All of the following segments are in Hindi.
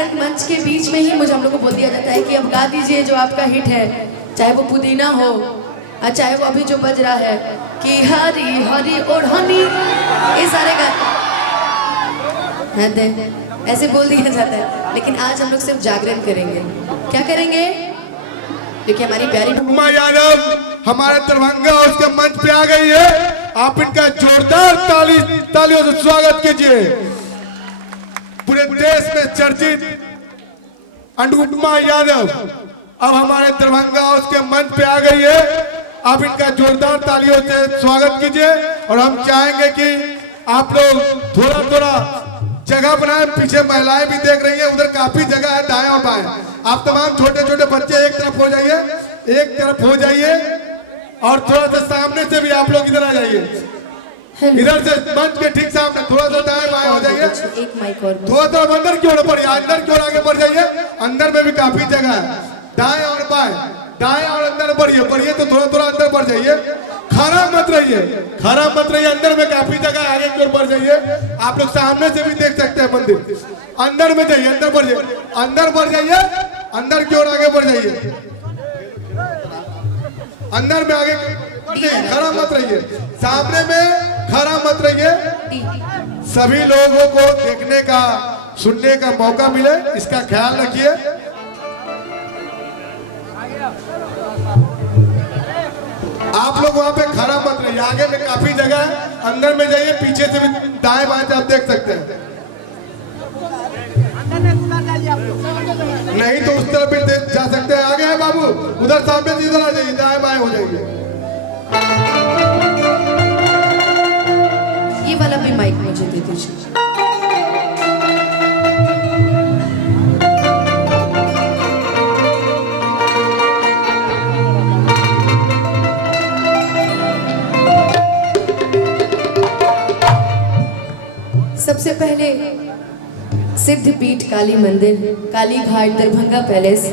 जागरण मंच के बीच में ही मुझे हम लोग को बोल दिया जाता है कि अब गा दीजिए जो आपका हिट है, चाहे वो पुदीना हो और चाहे वो अभी जो बज रहा है कि हरी हरी ओढ़नी, ये सारे गा ऐसे बोल दिया जाता है। लेकिन आज हम लोग सिर्फ जागरण करेंगे। क्या करेंगे? क्योंकि हमारी प्यारी उमा यादव हमारे दरभंगा उसके मंच पे आ गई है। आप इनका जोरदार तालियों से स्वागत कीजिए। पूरे देश में चर्चित अनुपमा यादव अब हमारे दरभंगा उसके मंच पे आ गई है। आप इनका जोरदार तालियों से स्वागत कीजिए। और हम चाहेंगे कि आप लोग थोड़ा थोड़ा जगह बनाए। पीछे महिलाएं भी देख रही हैं, उधर काफी जगह है दाएं और बाएं। आप तमाम छोटे छोटे बच्चे एक तरफ हो जाइए, एक तरफ हो जाइए और थोड़ा सा सामने से भी आप लोग इधर आ जाइए। इधर से मंच के ठीक सामने थोड़ा सा दाएं बाएं हो जाइए। एक माइक और थोड़ा सा अंदर की ओर बढ़िए, अंदर की ओर आगे बढ़ जाइए। अंदर में भी काफी जगह है, दाएं और बाएं, दाएं और अंदर बढ़िए बढ़िए। तो थोड़ा थोड़ा अंदर बढ़ जाइए, खड़ा मत रहिए, खड़ा मत रहिए। अंदर में काफी जगह, आगे की ओर बढ़ जाइए। आप लोग सामने से भी देख सकते हैं मंदिर। अंदर में जाइए, अंदर बढ़ जाइए, अंदर बढ़ जाइए, अंदर की ओर आगे बढ़ जाइए। अंदर में आगे खड़ा मत रहिए, सामने में खड़ा मत रहिए। सभी लोगों को देखने का सुनने का मौका मिले, इसका ख्याल रखिए। आप लोग वहां पे खड़ा मत रहिए, आगे में काफी जगह है। अंदर में जाइए, पीछे से भी दाएं बाएं से आप देख सकते हैं। नहीं तो उस तरफ भी जा सकते हैं। आगे है बाबू, उधर सामने से इधर आ जाइए, दाएं बाएं हो जाइए। ये वाला भी माइक मुझे दे दीजिए। सबसे पहले सिद्धपीठ काली मंदिर, काली घाट, दरभंगा पैलेस,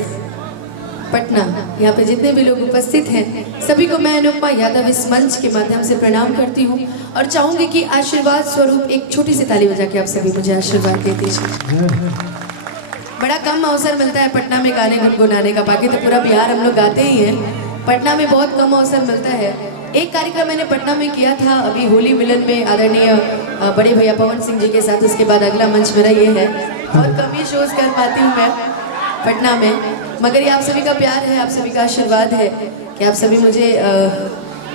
पटना, यहाँ पे जितने भी लोग उपस्थित हैं सभी को मैं अनुपमा यादव इस मंच के माध्यम से प्रणाम करती हूँ और चाहूंगी कि आशीर्वाद स्वरूप एक छोटी सी ताली बजा के आप सभी मुझे आशीर्वाद दे दीजिए। बड़ा कम अवसर मिलता है पटना में गाने गुनगुनाने का, बाकी तो पूरा बिहार हम लोग गाते ही हैं। पटना में बहुत कम अवसर मिलता है। एक कार्यक्रम मैंने पटना में किया था अभी होली मिलन में आदरणीय बड़े भैया पवन सिंह जी के साथ। उसके बाद अगला मंच मेरा ये है। बहुत कम ही शोज कर पाती हूँ मैं पटना में, मगर ये आप सभी का प्यार है, आप सभी का आशीर्वाद है कि आप सभी मुझे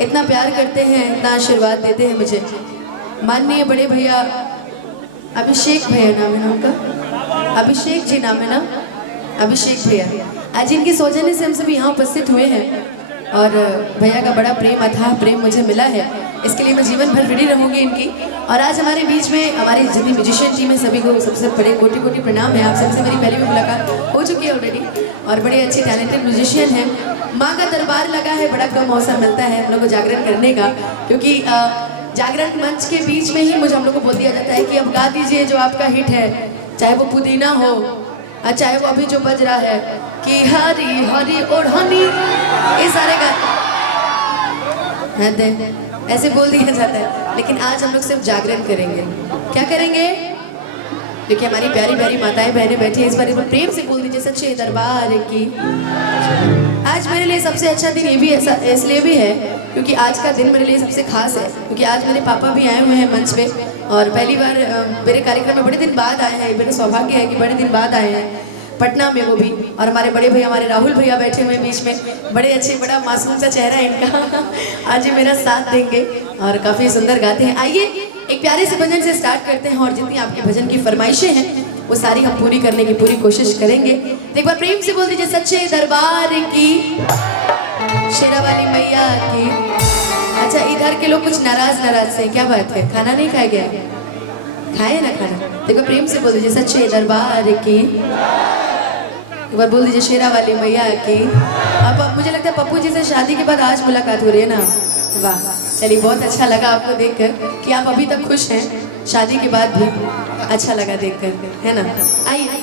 इतना प्यार करते हैं, इतना आशीर्वाद देते हैं मुझे। माननीय बड़े भैया अभिषेक भैया नाम है ना उनका, अभिषेक जी नाम है ना, अभिषेक भैया, आज इनके सौजन्य से हम सभी यहाँ उपस्थित हुए हैं और भैया का बड़ा प्रेम, अथाह प्रेम मुझे मिला है। इसके लिए मैं जीवन भर ऋणी रहूँगी इनकी। और आज हमारे बीच में हमारी जितनी म्यूजिशियन टीम है सभी को सबसे बड़े कोटि कोटि प्रणाम है। आप सबसे मेरी पहली भी मुलाकात हो चुकी है ऑलरेडी और बड़े अच्छे टैलेंटेड म्यूजिशियन हैं। माँ का दरबार लगा है, बड़ा कम अवसर मिलता है हम लोग को जागरण करने का, क्योंकि जागरण मंच के बीच में ही मुझे हम लोग को बोल दिया जाता है कि अब गा दीजिए जो आपका हिट है, चाहे वो पुदीना हो और चाहे वो अभी जो बज रहा है कि हरी हरी ओढ़नी, ये सारे गा ऐसे बोल दिया जाता है। लेकिन आज हम लोग सिर्फ जागरण करेंगे। क्या करेंगे? क्योंकि हमारी प्यारी प्यारी माताएं बहनें बैठी हैं। इस बार प्रेम से बोल दीजिए सच्चे दरबार की। आज मेरे लिए सबसे अच्छा दिन ये भी ऐसा इसलिए भी है क्योंकि आज का दिन मेरे लिए सबसे खास है, क्योंकि आज मेरे पापा भी आए हुए हैं मंच पे और पहली बार मेरे कार्यक्रम में बड़े दिन बाद आए हैं। मेरा सौभाग्य है कि बड़े दिन बाद आए हैं पटना में, वो भी। और हमारे बड़े भैया, हमारे राहुल भैया बैठे हुए हैं बीच में, बड़े अच्छे, बड़ा मासूम सा चेहरा है इनका। आज ये मेरा साथ देंगे और काफ़ी सुंदर गाते हैं। आइए एक प्यारे से भजन से स्टार्ट करते हैं और जितनी आपके भजन की फरमाइशें हैं वो सारी हम पूरी करने की पूरी कोशिश करेंगे। तो एक बार प्रेम से बोल दीजिए सच्चे दरबार की, शेरा वाली मैया की। अच्छा, इधर के लोग कुछ नाराज से, क्या बात है? खाना नहीं खाया गया? खाए ना खाना? देखो प्रेम से बोल दीजिए सच्चे दरबार की। एक बार बोल दीजिए शेरा वाली मैया की। अब मुझे लगता है पप्पू जी से शादी के बाद आज मुलाकात हो रही है ना? वाह, चलिए बहुत अच्छा लगा आपको देखकर कि आप अभी तक खुश हैं, शादी के बाद भी अच्छा लगा देखकर, है ना? आइए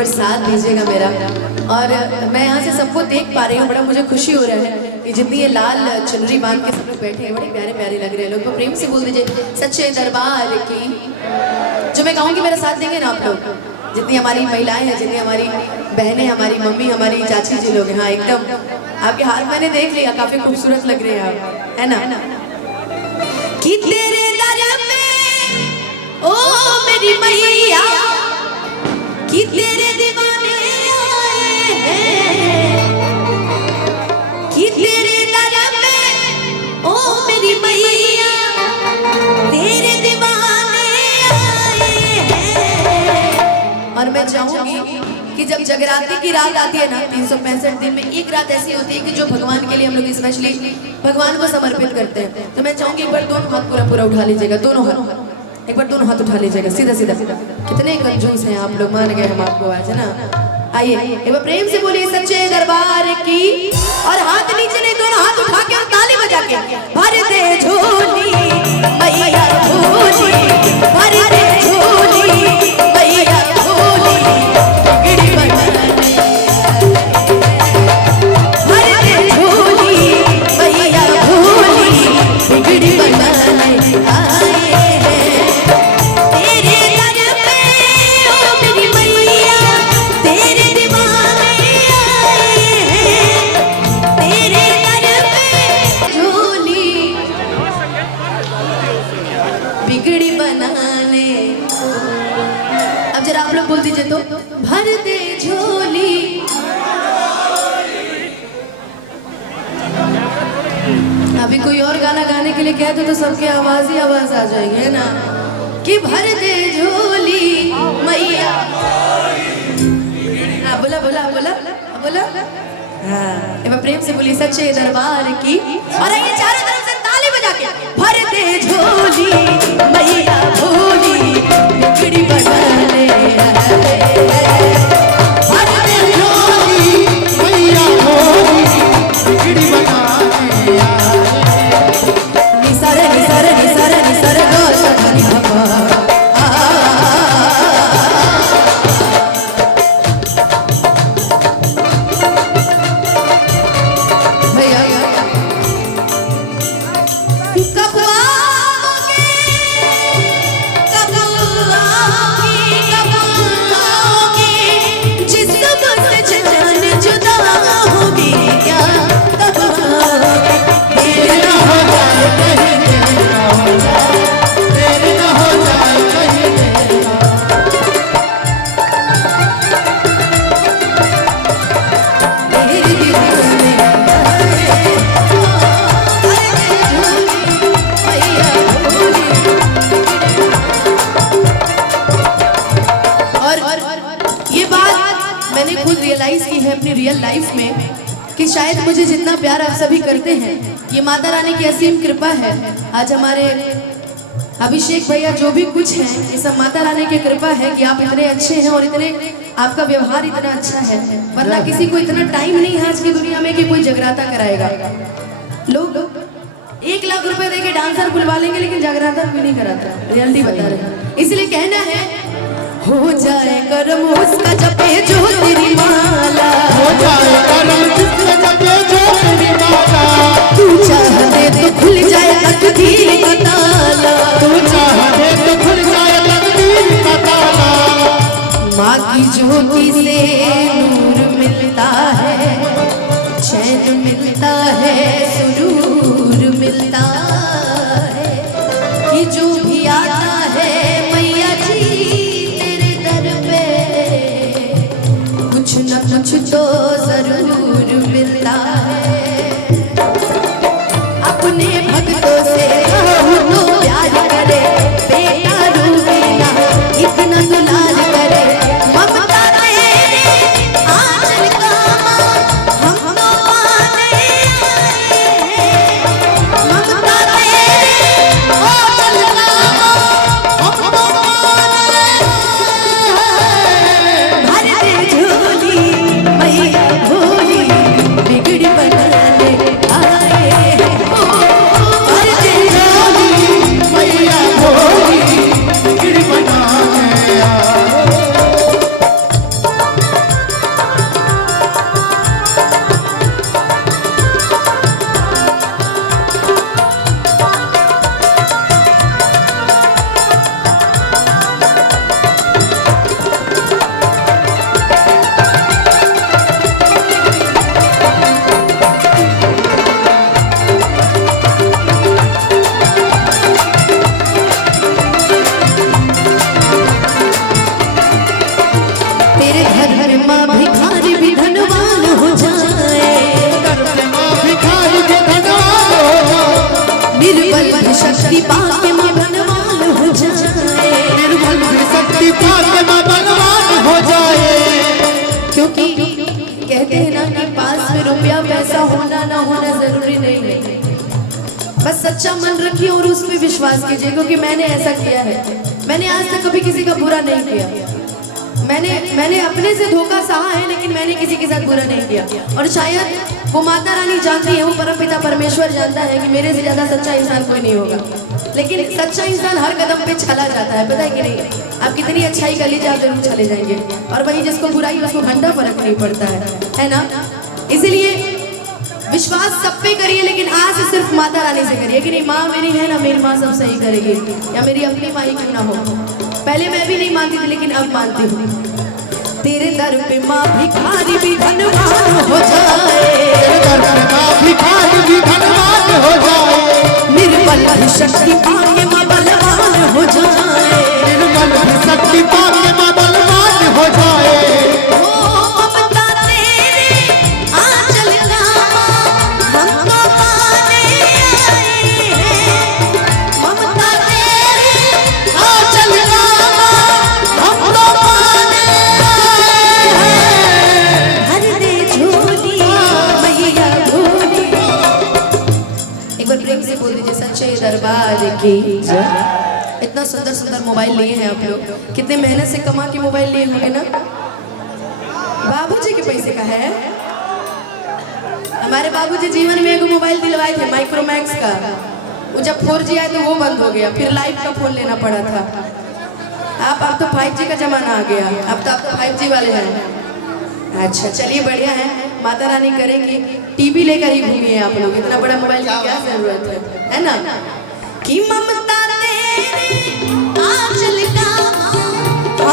बार साथ दीजिएगा मेरा। और मैं यहाँ से सबको देख पा रही हूँ, बड़ा मुझे खुशी हो रहा है कि जितनी ये लाल चुनरी बांध के सब लोग बैठे हैं, बड़े प्यारे प्यारे लग रहे हैं लोग। तो प्रेम से बोल दीजिए सच्चे दरबार की। जो मैं कहूँगी मेरा साथ देंगे ना आप लोग, जितनी हमारी महिलाएं हैं, जितनी हमारी बहनें, हमारी मम्मी, हमारी चाची जी लोग हैं। हाँ एकदम आपके हाथ मैंने देख लिया, काफी खूबसूरत लग रहे हैं आप, है ना। कि तेरे दर में ओ मेरी मैया, कि तेरे दीवाने आए हैं, कि तेरे दर में ओ मेरी मैया, तेरे दीवाने आए हैं। और मैं चाहूंगी कि जब जगराते की रात आती है ना, 365 दिन में एक रात ऐसी होती है कि जो भगवान के लिए हम लोग स्पेशली भगवान को समर्पित करते हैं। तो मैं चाहूंगी एक बार दोनों हाथ पूरा पूरा उठा लीजिएगा, दोनों हाथ एक बार दोनों हाथ उठा लीजिएगा सीधा सीधा। कितने कंजूस हैं आप लोग, मान गए हम आपको आज, है ना। आइए एक बार प्रेम से बोलिए सच्चे दरबार की। और हाथ नीचे नहीं, दोनों हाथ उठा के और ताली बजा के भर दे झोली मैया झोली, भर दे झोली मैया झोली, बिगड़ी बनाने भर दे झोली मैया झोली, बिगड़ी बनाने आए हैं। तेरे दर पे ओ मेरी मैया, तेरे दीवाने आए हैं, तेरे दर पे झोली बिगड़ी बनाने। अब जरा आप लोग बोल दीजिए तो, भर दे झोली। अभी कोई और गाना गाने के लिए कह दो तो सबके आवाज ही आवाज आ जाएगी, है ना। कि भर दे झोली मैया। हाँ बोला बोला बोला बोला। हाँ एक बार प्रेम से बोली सच्चे दरबार की। और आइए चारों तरफ से ताली बजा के भर दे झोली मैया झोली, बिगड़ी बनाने भर दे झोली मैया झोली, बिगड़ी बनाने। निसारे निसारे निसारे निसारे गो सखनी भवा। मैंने खुद रियलाइज की है अपनी रियल लाइफ में कि शायद मुझे जितना प्यार आप सभी करते हैं, ये माता रानी की असीम कृपा है। आज हमारे अभिषेक भैया जो भी कुछ है, ये सब माता रानी की कृपा है कि आप इतने अच्छे हैं और इतने आपका व्यवहार इतना अच्छा है। वरना किसी को इतना टाइम नहीं है आज की दुनिया में कि कोई जगराता कराएगा। लोग 1 लाख रुपए देके डांसर बुलवा लेंगे लेकिन जगराता भी नहीं कराता, रियलिटी बता रहे। इसलिए कहना है हो जाए करम उसका जपे जो तेरी माला, हो जाए करम जिसका जपे जो तेरी माला, तू चाहे तो खुल जाए तकदीर का ताला, तू चाहे तो खुल जाए तकदीर का ताला। माँ की ज्योति से नूर मिलता है, चैन मिलता है, सुरूर मिलता है, कि जो भी आता है मैया जी कुछ न कुछ तो जरूर मिलता है। अपने भक्तों से तो प्यार करे, बेटा रूबी ना इतना दुलार करे, ममता तेरे आंचल का हम तो पाने आए सच्चा मन रखिए और उस पर विश्वास कीजिए, क्योंकि मैंने ऐसा किया है। मैंने आज तक कभी किसी का बुरा नहीं किया। मैंने अपने से धोखा सहा है, लेकिन मैंने किसी के साथ बुरा नहीं किया। और शायद वो माता रानी जानती है, वो परमपिता परमेश्वर जानता है कि मेरे से ज्यादा सच्चा इंसान कोई नहीं होगा। लेकिन सच्चा इंसान हर कदम पे छला जाता है, पता है कि नहीं? आप कितनी अच्छाई कर लीजिए, आप जरूर चले जाएंगे। और वही जिसको बुराई, उसको घंटा फर्क नहीं पड़ता है ना? इसलिए विश्वास सब पे करिए, लेकिन आज से सिर्फ माता रानी से करिए कि नहीं, माँ मेरी है ना, मेरी माँ सब सही करेगी, या मेरी अपनी माँ ही क्यों ना हो। पहले मैं भी नहीं मानती थी, लेकिन अब मानती हूँ। तेरे दर पे माँ भिखारी भी धनवान हो जाए, तेरे दर पे माँ भिखारी भी धनवान हो जाए, निर्मल भी शक्ति पाके माँ बलवान हो जाए, निर्मल भी शक्ति पाके माँ बलवान हो जाए। दरबार की इतना सुंदर सुंदर मोबाइल लिए हैं आप लोग, कितने मेहनत से कमा के मोबाइल लिए होंगे ना? बाबूजी के पैसे का है। हमारे बाबूजी जीवन में एक मोबाइल दिलवाए थे माइक्रोमैक्स का। वो जब 4G आया तो वो बंद हो गया, फिर लाइफ का फोन लेना पड़ा था। अब तो 5G का जमाना आ गया, अब तो 5G वाले हैं। अच्छा चलिए बढ़िया है, माता रानी करेंगे। टीवी लेकर ही घूमिए आप लोग, इतना बड़ा मोबाइल की क्या जरूरत है ना? कि ममता तेरे आंचल का हम तो